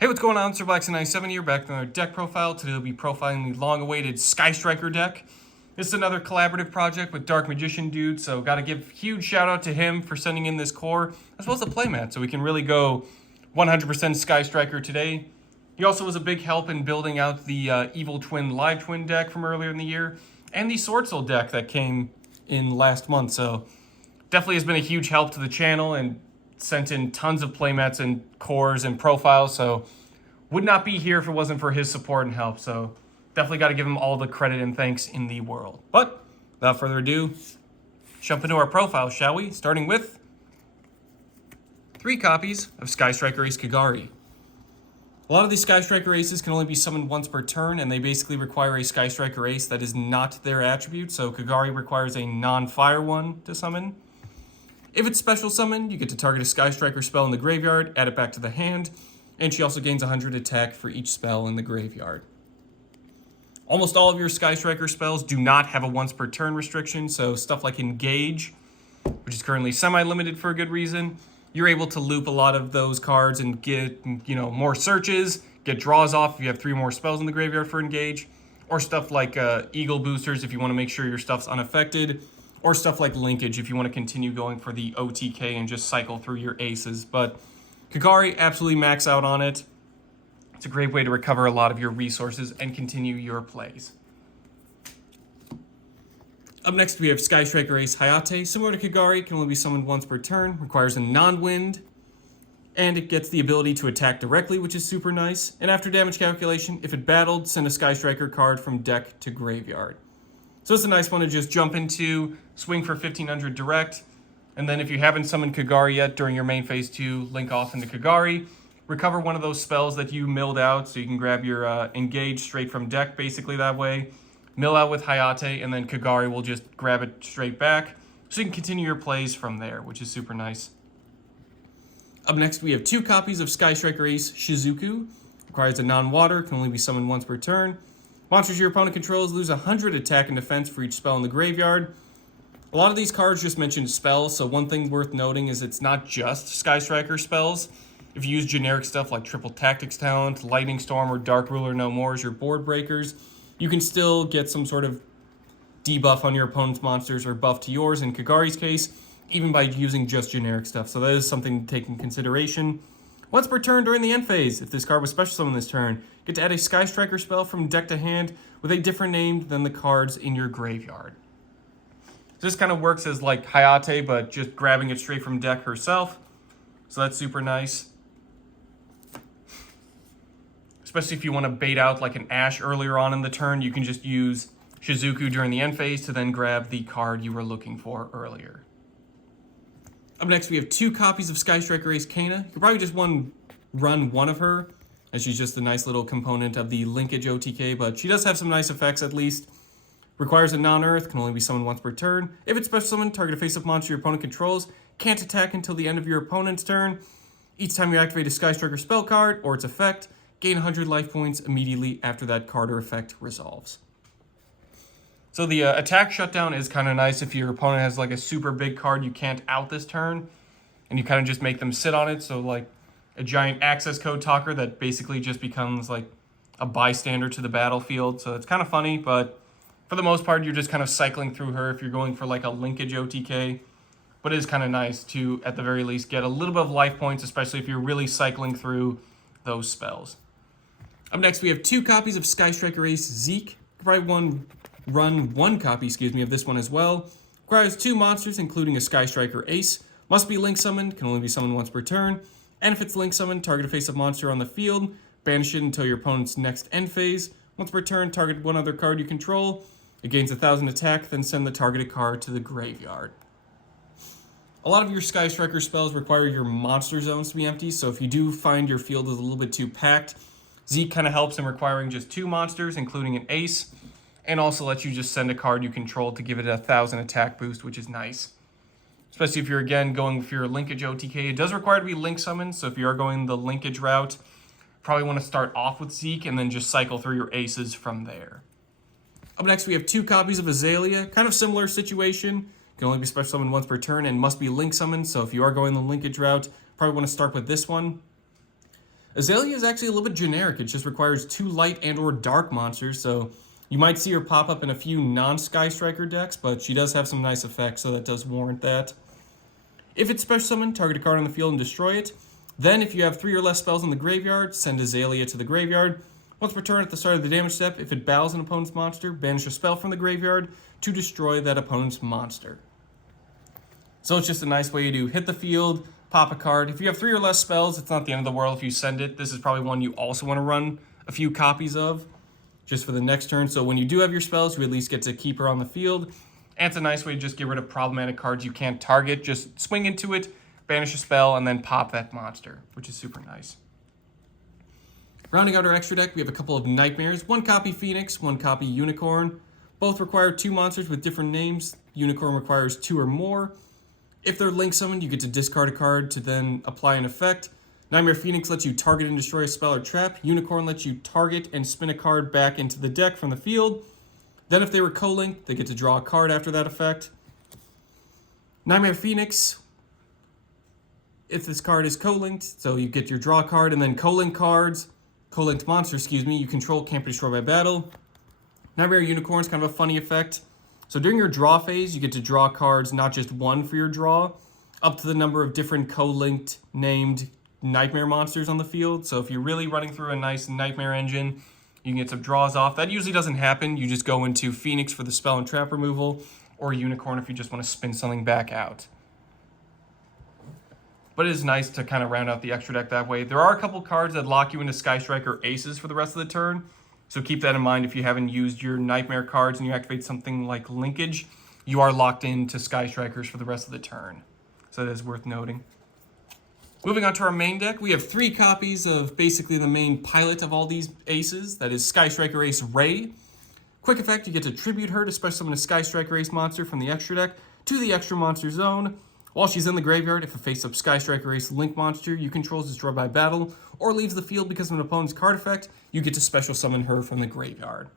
Hey, what's going on? Sir Blackson97 here, back with another deck profile. Today we'll be profiling the long-awaited Sky Striker deck. This is another collaborative project with DarkMagicianDude, so gotta give a huge shout out to him for sending in this core, as well as the playmat, so we can really go 100% Sky Striker today. He also was a big help in building out the Evil Twin Live Twin deck from earlier in the year, and the Sword Soul deck that came in last month, so definitely has been a huge help to the channel and sent in tons of playmats and cores and profiles, so would not be here if it wasn't for his support and help. So definitely got to give him all the credit and thanks in the world. But without further ado, jump into our profile, shall we? Starting with 3 copies of Sky Striker Ace Kagari. A lot of these Sky Striker Aces can only be summoned once per turn, and they basically require a Sky Striker Ace that is not their attribute, so Kagari requires a non-fire one to summon. If it's special summoned, you get to target a Sky Striker spell in the graveyard, add it back to the hand, and she also gains 100 attack for each spell in the graveyard. Almost all of your Sky Striker spells do not have a once per turn restriction, so stuff like Engage, which is currently semi-limited for a good reason, you're able to loop a lot of those cards and get, more searches, get draws off if you have 3 more spells in the graveyard for Engage, or stuff like Eagle Boosters if you want to make sure your stuff's unaffected, or stuff like Linkage if you want to continue going for the OTK and just cycle through your aces. But Kagari, absolutely max out on it. It's a great way to recover a lot of your resources and continue your plays. Up next, we have Sky Striker Ace Hayate. Similar to Kagari, can only be summoned once per turn, requires a non-wind, and it gets the ability to attack directly, which is super nice. And after damage calculation, if it battled, send a Sky Striker card from deck to graveyard. So it's a nice one to just jump into, swing for 1500 direct, and then if you haven't summoned Kagari yet during your main phase 2, link off into Kagari, recover one of those spells that you milled out, so you can grab your Engage straight from deck basically that way, mill out with Hayate, and then Kagari will just grab it straight back, so you can continue your plays from there, which is super nice. Up next, we have 2 copies of Sky Striker Ace Shizuku. Requires a non-water, can only be summoned once per turn. Monsters your opponent controls lose 100 attack and defense for each spell in the graveyard. A lot of these cards just mention spells, so one thing worth noting is it's not just Sky Striker spells. If you use generic stuff like Triple Tactics Talent, Lightning Storm, or Dark Ruler No More as your board breakers, you can still get some sort of debuff on your opponent's monsters or buff to yours in Kagari's case, even by using just generic stuff. So that is something to take in consideration. Once per turn during the end phase, if this card was special summoned this turn, get to add a Sky Striker spell from deck to hand with a different name than the cards in your graveyard. So this kind of works as like Hayate, but just grabbing it straight from deck herself. So that's super nice. Especially if you want to bait out like an Ash earlier on in the turn, you can just use Shizuku during the end phase to then grab the card you were looking for earlier. Up next, we have 2 copies of Sky Striker Ace Kana. You could probably just run one of her, as she's just a nice little component of the Linkage OTK, but she does have some nice effects at least. Requires a non-earth, can only be summoned once per turn. If it's special summoned, target a face-up monster your opponent controls. Can't attack until the end of your opponent's turn. Each time you activate a Sky Striker spell card or its effect, gain 100 life points immediately after that card or effect resolves. So the attack shutdown is kind of nice if your opponent has like a super big card you can't out this turn, and you kind of just make them sit on it. So like a giant access code talker that basically just becomes like a bystander to the battlefield. So it's kind of funny, but for the most part, you're just kind of cycling through her if you're going for like a Linkage OTK. But it is kind of nice to, at the very least, get a little bit of life points, especially if you're really cycling through those spells. Up next, we have 2 copies of Sky Striker Ace Zeke. Probably run one copy, of this one as well. Requires 2 monsters, including a Sky Striker Ace. Must be link summoned, can only be summoned once per turn. And if it's link summoned, target a face-up monster on the field. Banish it until your opponent's next end phase. Once per turn, target one other card you control. It gains 1,000 attack, then send the targeted card to the graveyard. A lot of your Sky Striker spells require your monster zones to be empty, so if you do find your field is a little bit too packed, Zeke kind of helps in requiring just 2 monsters, including an ace, and also lets you just send a card you control to give it a 1,000 attack boost, which is nice. Especially if you're, again, going for your Linkage OTK. It does require to be link summoned, so if you are going the Linkage route, probably want to start off with Zeke and then just cycle through your aces from there. Up next, we have 2 copies of Azalea. Kind of similar situation. Can only be special summoned once per turn and must be link summoned. So if you are going the Linkage route, probably want to start with this one. Azalea is actually a little bit generic. It just requires 2 light and or dark monsters, so you might see her pop up in a few non-Sky Striker decks, but she does have some nice effects, so that does warrant that. If it's special summon, target a card on the field and destroy it. Then, if you have 3 or less spells in the graveyard, send Azalea to the graveyard. Once per turn at the start of the damage step, if it battles an opponent's monster, banish a spell from the graveyard to destroy that opponent's monster. So it's just a nice way to hit the field, pop a card. If you have 3 or less spells, it's not the end of the world if you send it. This is probably one you also want to run a few copies of, just for the next turn. So when you do have your spells, you at least get to keep her on the field. And it's a nice way to just get rid of problematic cards you can't target. Just swing into it, banish a spell, and then pop that monster, which is super nice. Rounding out our extra deck, we have a couple of Nightmares. 1 copy Phoenix, 1 copy Unicorn. Both require 2 monsters with different names. Unicorn requires 2 or more. If they're link summoned, you get to discard a card to then apply an effect. Nightmare Phoenix lets you target and destroy a spell or trap. Unicorn lets you target and spin a card back into the deck from the field. Then if they were co-linked, they get to draw a card after that effect. Nightmare Phoenix, if this card is co-linked, so you get your draw card, and then co-linked cards, co-linked monsters, you control can't be destroyed by battle. Nightmare Unicorn is kind of a funny effect. So during your draw phase, you get to draw cards, not just 1 for your draw, up to the number of different co-linked named Nightmare monsters on the field. So if you're really running through a nice Nightmare engine, you can get some draws off. That usually doesn't happen. You just go into Phoenix for the spell and trap removal, or Unicorn if you just want to spin something back out. But it is nice to kind of round out the extra deck that way. There are a couple cards that lock you into Sky Striker Aces for the rest of the turn. So keep that in mind if you haven't used your Nightmare cards and you activate something like Linkage, you are locked into Sky Strikers for the rest of the turn. So that is worth noting. Moving on to our main deck, we have 3 copies of basically the main pilot of all these aces. That is Sky Striker Ace Ray. Quick effect, you get to tribute her to special summon a Sky Striker Ace monster from the extra deck to the extra monster zone. While she's in the graveyard, if a face-up Sky Striker Ace Link monster you control is destroyed by battle or leaves the field because of an opponent's card effect, you get to special summon her from the graveyard.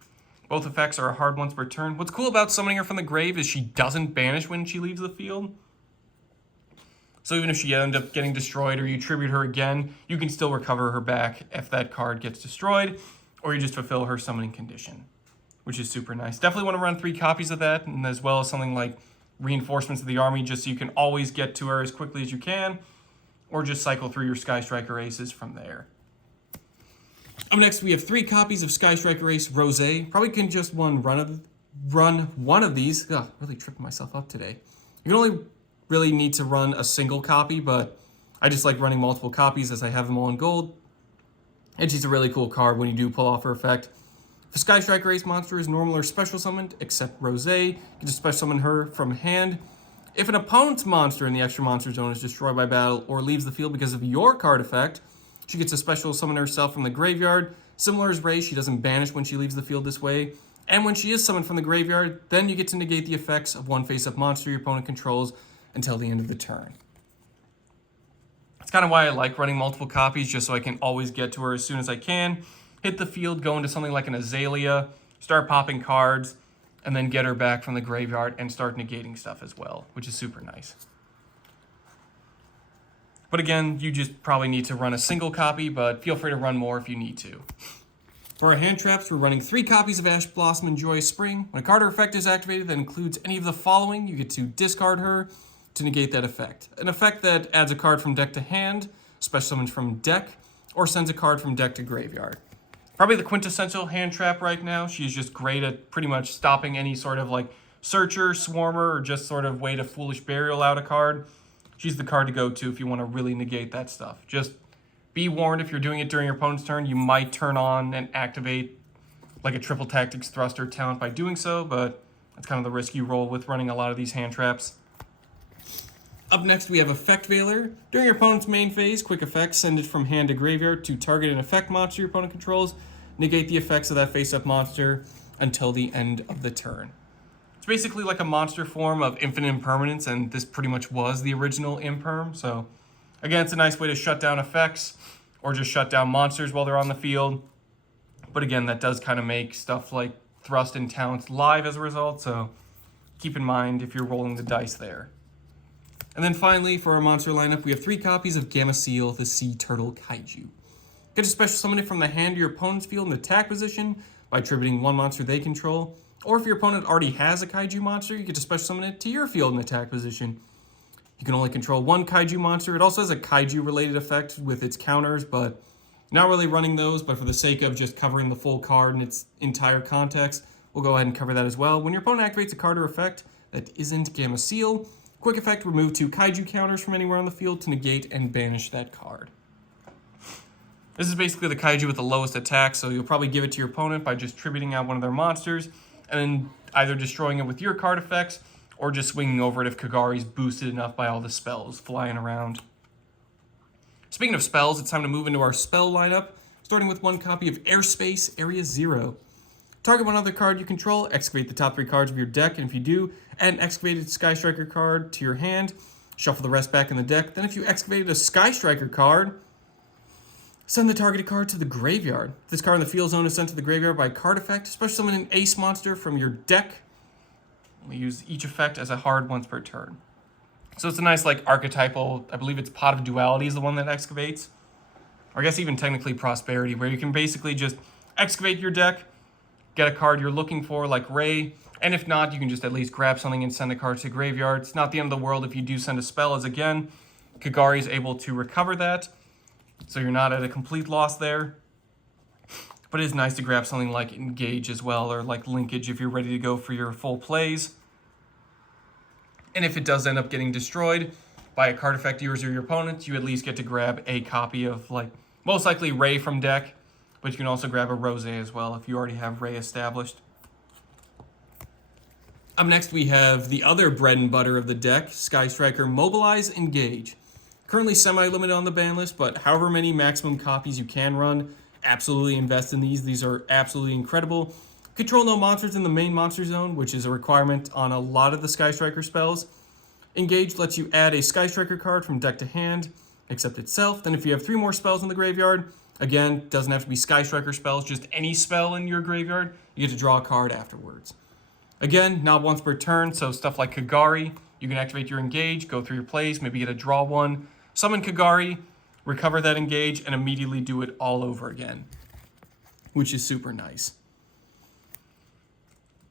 Both effects are a hard once per turn. What's cool about summoning her from the grave is she doesn't banish when she leaves the field. So even if she ends up getting destroyed or you tribute her again, you can still recover her back if that card gets destroyed, or you just fulfill her summoning condition, which is super nice. Definitely want to run 3 copies of that, and as well as something like Reinforcements of the Army, just so you can always get to her as quickly as you can, or just cycle through your Sky Striker Aces from there. Up next, we have 3 copies of Sky Striker Ace Rose. Probably can just run one of these. Ugh, really tripping myself up today. You can only really need to run a single copy, but I just like running multiple copies as I have them all in gold. And she's a really cool card when you do pull off her effect. If a Sky Striker Ace monster is normal or special summoned, except Rose, you can just special summon her from hand. If an opponent's monster in the extra monster zone is destroyed by battle or leaves the field because of your card effect, she gets to special summon herself from the graveyard. Similar as Ray, she doesn't banish when she leaves the field this way. And when she is summoned from the graveyard, then you get to negate the effects of 1 face-up monster your opponent controls until the end of the turn. That's kind of why I like running multiple copies, just so I can always get to her as soon as I can. Hit the field, go into something like an Azalea, start popping cards, and then get her back from the graveyard and start negating stuff as well, which is super nice. But again, you just probably need to run a single copy, but feel free to run more if you need to. For our hand traps, we're running 3 copies of Ash Blossom and Joyous Spring. When a card or effect is activated that includes any of the following, you get to discard her to negate that effect. An effect that adds a card from deck to hand, special summons from deck, or sends a card from deck to graveyard. Probably the quintessential hand trap right now. She's just great at pretty much stopping any sort of like searcher, swarmer, or just sort of way to foolish burial out a card. She's the card to go to if you want to really negate that stuff. Just be warned, if you're doing it during your opponent's turn, you might turn on and activate like a triple tactics thruster talent by doing so, but that's kind of the risk you roll with running a lot of these hand traps. Up next, we have Effect Veiler. During your opponent's main phase, quick effect, send it from hand to graveyard to target an effect monster your opponent controls. Negate the effects of that face-up monster until the end of the turn. It's basically like a monster form of infinite impermanence, and this pretty much was the original imperm. So, again, it's a nice way to shut down effects or just shut down monsters while they're on the field. But again, that does kind of make stuff like Thrust and Talents live as a result, so keep in mind if you're rolling the dice there. And then finally, for our monster lineup, we have 3 copies of Gamma Seal, the Sea Turtle Kaiju. Get to special summon it from the hand to your opponent's field in attack position by attributing one monster they control. Or if your opponent already has a kaiju monster, you get to special summon it to your field in attack position. You can only control one kaiju monster. It also has a kaiju related effect with its counters, but not really running those, but for the sake of just covering the full card in its entire context, we'll go ahead and cover that as well. When your opponent activates a card or effect that isn't Gamma Seal, quick effect, remove 2 kaiju counters from anywhere on the field to negate and banish that card. This is basically the kaiju with the lowest attack, so you'll probably give it to your opponent by just tributing out one of their monsters, and then either destroying it with your card effects, or just swinging over it if Kagari's boosted enough by all the spells flying around. Speaking of spells, it's time to move into our spell lineup, starting with 1 copy of Airspace Area 0. Target one other card you control, excavate the top 3 cards of your deck, and if you do, add an excavated Sky Striker card to your hand, shuffle the rest back in the deck. Then if you excavated a Sky Striker card, send the targeted card to the graveyard. If this card in the field zone is sent to the graveyard by card effect, special summon an ace monster from your deck. We use each effect as a hard once per turn. So it's a nice like archetypal, I believe it's Pot of Duality is the one that excavates. Or I guess even technically Prosperity, where you can basically just excavate your deck, get a card you're looking for like Ray, and if not, you can just at least grab something and send a card to the graveyard. It's not the end of the world if you do send a spell, as again, Kagari is able to recover that. So you're not at a complete loss there. But it is nice to grab something like Engage as well, or like Linkage if you're ready to go for your full plays. And if it does end up getting destroyed by a card effect yours or your opponent's, you at least get to grab a copy of like, most likely Ray from deck, but you can also grab a Rose as well if you already have Ray established. Up next we have the other bread and butter of the deck, Sky Striker Mobilize Engage. Currently semi-limited on the ban list, but however many maximum copies you can run, absolutely invest in these. These are absolutely incredible. Control no monsters in the main monster zone, which is a requirement on a lot of the Sky Striker spells. Engage lets you add a Sky Striker card from deck to hand, except itself. Then if you have 3 more spells in the graveyard, again, doesn't have to be Sky Striker spells, just any spell in your graveyard, you get to draw a card afterwards. Again, not once per turn, so stuff like Kagari, you can activate your Engage, go through your plays, maybe get a draw one, summon Kagari, recover that Engage, and immediately do it all over again, which is super nice.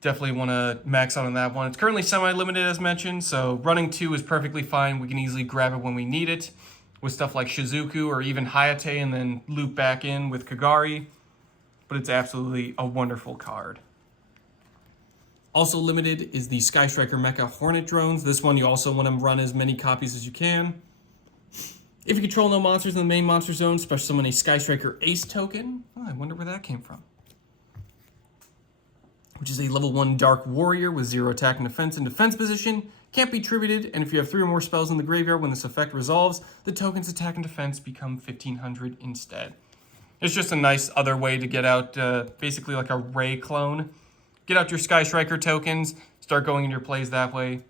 Definitely want to max out on that one. It's currently semi-limited as mentioned, so running 2 is perfectly fine. We can easily grab it when we need it with stuff like Shizuku or even Hayate and then loop back in with Kagari, but it's absolutely a wonderful card. Also limited is the Sky Striker Mecha Hornet drones. This one you also want to run as many copies as you can. If you control no monsters in the main monster zone, special summon a Sky Striker Ace token. Oh, I wonder where that came from. Which is a level 1 Dark Warrior with 0 attack and defense position. Can't be tributed, and if you have 3 or more spells in the graveyard when this effect resolves, the token's attack and defense become 1500 instead. It's just a nice other way to get out, basically like a Ray clone. Get out your Sky Striker tokens, start going into your plays that way.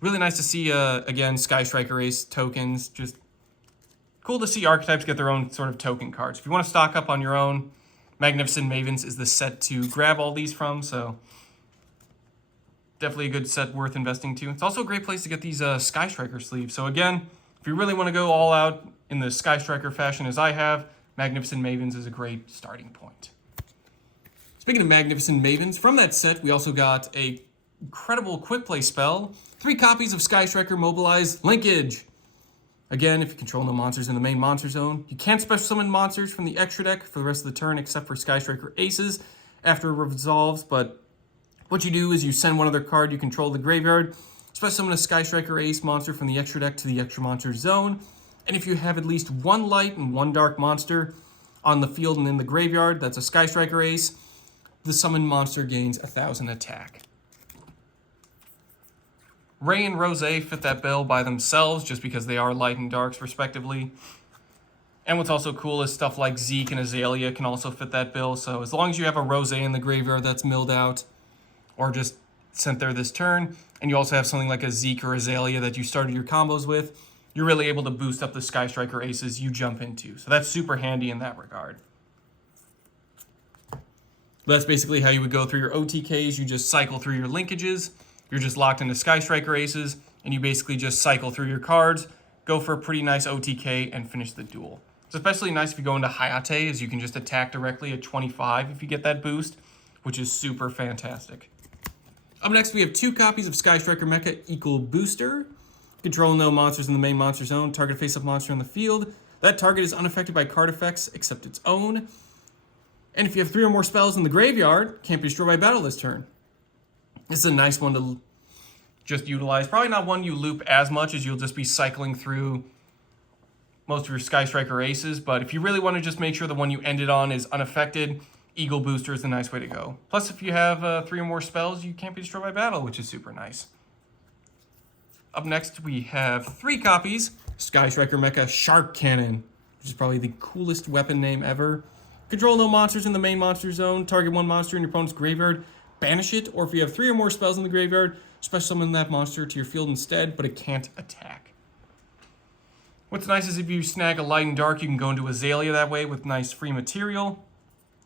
Really nice to see, again, Sky Striker Ace tokens. Just cool to see archetypes get their own sort of token cards. If you want to stock up on your own, Magnificent Mavens is the set to grab all these from, so definitely a good set worth investing to. It's also a great place to get these Sky Striker sleeves. So again, if you really want to go all out in the Sky Striker fashion as I have, Magnificent Mavens is a great starting point. Speaking of Magnificent Mavens, from that set, we also got a incredible quick play spell. 3 copies of Sky Striker Mobilize Linkage. Again, if you control no monsters in the main monster zone, you can't special summon monsters from the extra deck for the rest of the turn except for Sky Striker Aces after it resolves, but what you do is you send one other card you control to the graveyard, special summon a Sky Striker Ace monster from the extra deck to the extra monster zone, and if you have at least 1 light and 1 dark monster on the field and in the graveyard, that's a Sky Striker Ace, the summoned monster gains 1000 attack. Ray and Rose fit that bill by themselves just because they are light and darks respectively. And what's also cool is stuff like Zeke and Azalea can also fit that bill. So as long as you have a Rose in the graveyard that's milled out or just sent there this turn, and you also have something like a Zeke or Azalea that you started your combos with, you're really able to boost up the Sky Striker Aces you jump into. So that's super handy in that regard. That's basically how you would go through your OTKs. You just cycle through your linkages. You're just locked into Sky Striker Aces, and you basically just cycle through your cards, go for a pretty nice OTK, and finish the duel. It's especially nice if you go into Hayate, as you can just attack directly at 25 if you get that boost, which is super fantastic. Up next, we have 2 copies of Sky Striker Mecha Equal Booster. Control no monsters in the main monster zone. Target face-up monster on the field. That target is unaffected by card effects except its own. And if you have 3 or more spells in the graveyard, can't be destroyed by battle this turn. This is a nice one to just utilize. Probably not one you loop as much, as you'll just be cycling through most of your Sky Striker aces, but if you really want to just make sure the one you ended on is unaffected, Eagle Booster is a nice way to go. Plus, if you have 3 or more spells, you can't be destroyed by battle, which is super nice. Up next, we have 3 copies, Sky Striker Mecha Shark Cannon, which is probably the coolest weapon name ever. Control no monsters in the main monster zone. Target 1 monster in your opponent's graveyard. Banish it, or if you have 3 or more spells in the graveyard, special summon that monster to your field instead, but it can't attack. What's nice is if you snag a light and dark, you can go into Azalea that way with nice free material,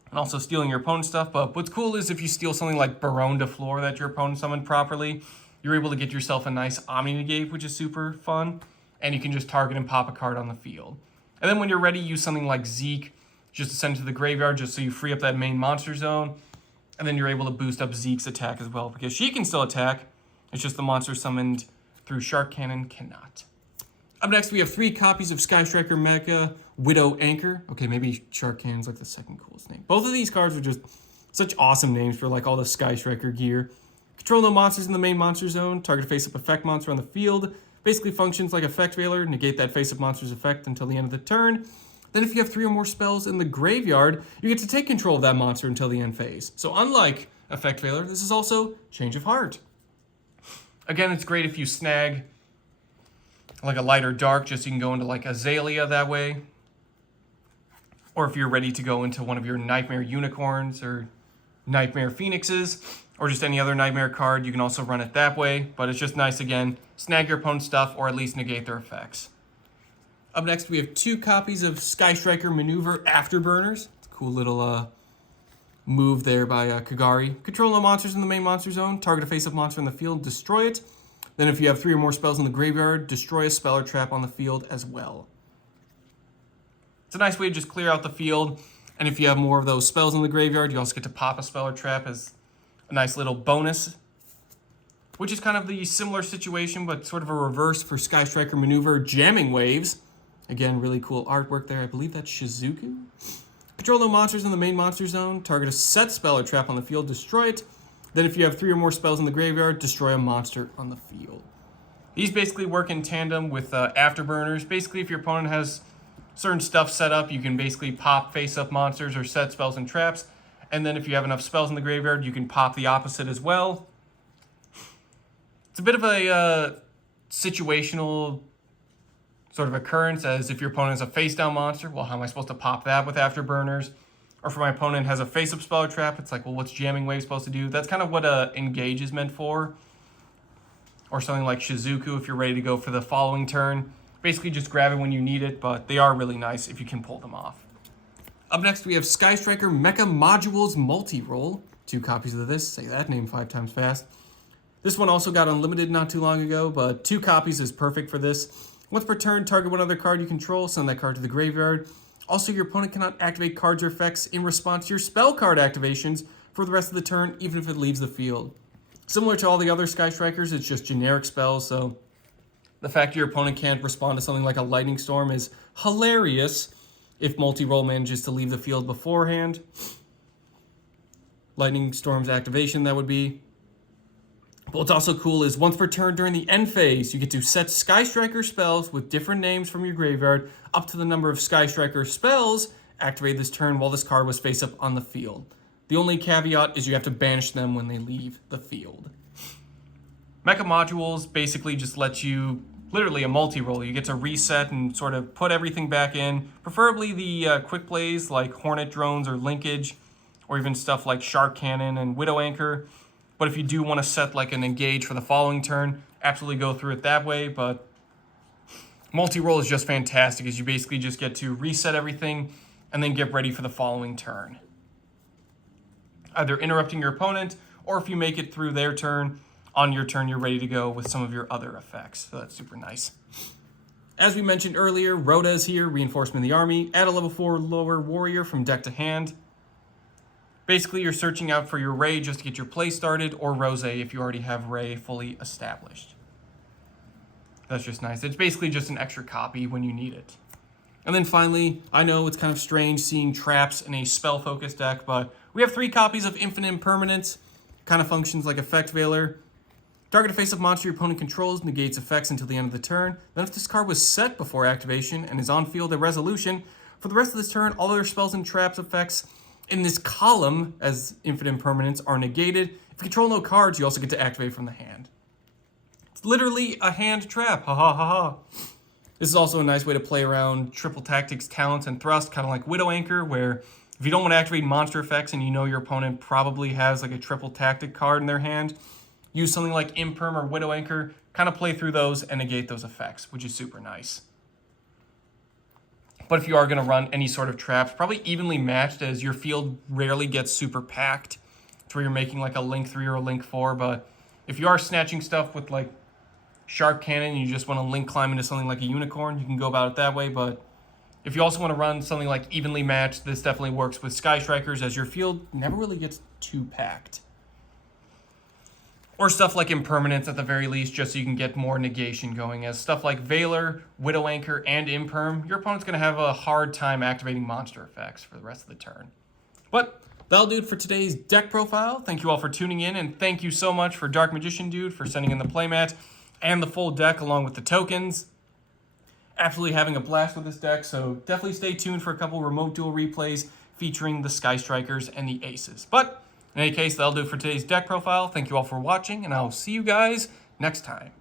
and also stealing your opponent's stuff. But what's cool is if you steal something like Baronne de Fleur that your opponent summoned properly, you're able to get yourself a nice Omni Negate, which is super fun, and you can just target and pop a card on the field. And then when you're ready, use something like Zeke, just to send it to the graveyard, just so you free up that main monster zone, and then you're able to boost up Zeke's attack as well, because she can still attack, it's just the monster summoned through Shark Cannon cannot. Up next, we have 3 copies of Sky Striker Mecha Widow Anchor. Okay, maybe Shark Cannon's like the second coolest name. Both of these cards are just such awesome names for like all the Sky Striker gear. Control no monsters in the main monster zone. Target face-up effect monster on the field. Basically functions like Effect Veiler. Negate that face-up monster's effect until the end of the turn. Then if you have 3 or more spells in the graveyard, you get to take control of that monster until the end phase. So unlike Effect Veiler, this is also Change of Heart. Again, it's great if you snag like a light or dark, just so you can go into like Azalea that way. Or if you're ready to go into one of your Nightmare Unicorns or Nightmare Phoenixes, or just any other Nightmare card, you can also run it that way. But it's just nice, again, snag your opponent's stuff or at least negate their effects. Up next, we have 2 copies of Sky Striker Maneuver Afterburners. It's a cool little move there by Kagari. Control no monsters in the main monster zone. Target a face-up monster in the field, destroy it. Then if you have 3 or more spells in the graveyard, destroy a spell or trap on the field as well. It's a nice way to just clear out the field. And if you have more of those spells in the graveyard, you also get to pop a spell or trap as a nice little bonus, which is kind of the similar situation, but sort of a reverse for Sky Striker Maneuver Jamming Waves. Again, really cool artwork there. I believe that's Shizuku. Control no monsters in the main monster zone. Target a set spell or trap on the field, destroy it. Then if you have 3 or more spells in the graveyard, destroy a monster on the field. These basically work in tandem with Afterburners. Basically, if your opponent has certain stuff set up, you can basically pop face-up monsters or set spells and traps. And then if you have enough spells in the graveyard, you can pop the opposite as well. It's a bit of a situational sort of occurrence, as if your opponent has a face-down monster, well, how am I supposed to pop that with Afterburners? Or if my opponent has a face-up spell or trap, it's like, well, what's Jamming Wave supposed to do? That's kind of what Engage is meant for. Or something like Shizuku if you're ready to go for the following turn. Basically just grab it when you need it, but they are really nice if you can pull them off. Up next, we have Sky Striker Mecha Modules Multi-Roll. 2 copies of this, say that name 5 times fast. This one also got unlimited not too long ago, but 2 copies is perfect for this. Once per turn, target one other card you control, send that card to the graveyard. Also, your opponent cannot activate cards or effects in response to your spell card activations for the rest of the turn, even if it leaves the field. Similar to all the other Sky Strikers, it's just generic spells, so the fact your opponent can't respond to something like a Lightning Storm is hilarious if multi-roll manages to leave the field beforehand. Lightning Storm's activation, that would be. But what's also cool is once per turn during the end phase, you get to set Sky Striker spells with different names from your graveyard up to the number of Sky Striker spells activated this turn while this card was face up on the field. The only caveat is you have to banish them when they leave the field. Mecha Modules basically just let you, literally a multi-roll. You get to reset and sort of put everything back in. Preferably the quick plays like Hornet Drones or Linkage, or even stuff like Shark Cannon and Widow Anchor. But if you do want to set like an Engage for the following turn, absolutely go through it that way. But multi-roll is just fantastic, as you basically just get to reset everything and then get ready for the following turn. Either interrupting your opponent, or if you make it through their turn, on your turn you're ready to go with some of your other effects. So that's super nice. As we mentioned earlier, Rhoda is here, Reinforcement of the Army. Add a level 4 lower warrior from deck to hand. Basically, you're searching out for your Ray just to get your play started, or Rose if you already have Ray fully established. That's just nice. It's basically just an extra copy when you need it. And then finally, I know it's kind of strange seeing traps in a spell-focused deck, but we have 3 copies of Infinite Impermanence. Kind of functions like Effect Veiler. Target a face-up monster your opponent controls, negates effects until the end of the turn. Then if this card was set before activation and is on field at resolution, for the rest of this turn, all other spells and traps effects in this column as Infinite Impermanence are negated. If you control no cards, you also get to activate from the hand. It's literally a hand trap, ha ha ha ha. This is also a nice way to play around Triple Tactics, Talents, and Thrust, kind of like Widow Anchor, where if you don't want to activate monster effects and you know your opponent probably has like a Triple Tactic card in their hand, use something like Imperm or Widow Anchor, kind of play through those and negate those effects, which is super nice. But if you are going to run any sort of traps, probably evenly matched, as your field rarely gets super packed to where you're making like a Link 3 or a Link 4. But if you are snatching stuff with like Sharp Cannon and you just want to Link climb into something like a Unicorn, you can go about it that way. But if you also want to run something like evenly matched, this definitely works with Sky Strikers, as your field never really gets too packed. Or stuff like Impermanence at the very least, just so you can get more negation going. As stuff like Veiler, Widow Anchor, and Imperm, your opponent's going to have a hard time activating monster effects for the rest of the turn. But that'll do it for today's deck profile. Thank you all for tuning in, and thank you so much for DarkMagicianDude for sending in the playmat and the full deck along with the tokens. Absolutely having a blast with this deck, so definitely stay tuned for a couple remote duel replays featuring the Sky Strikers and the Aces. But in any case, that'll do it for today's deck profile. Thank you all for watching, and I'll see you guys next time.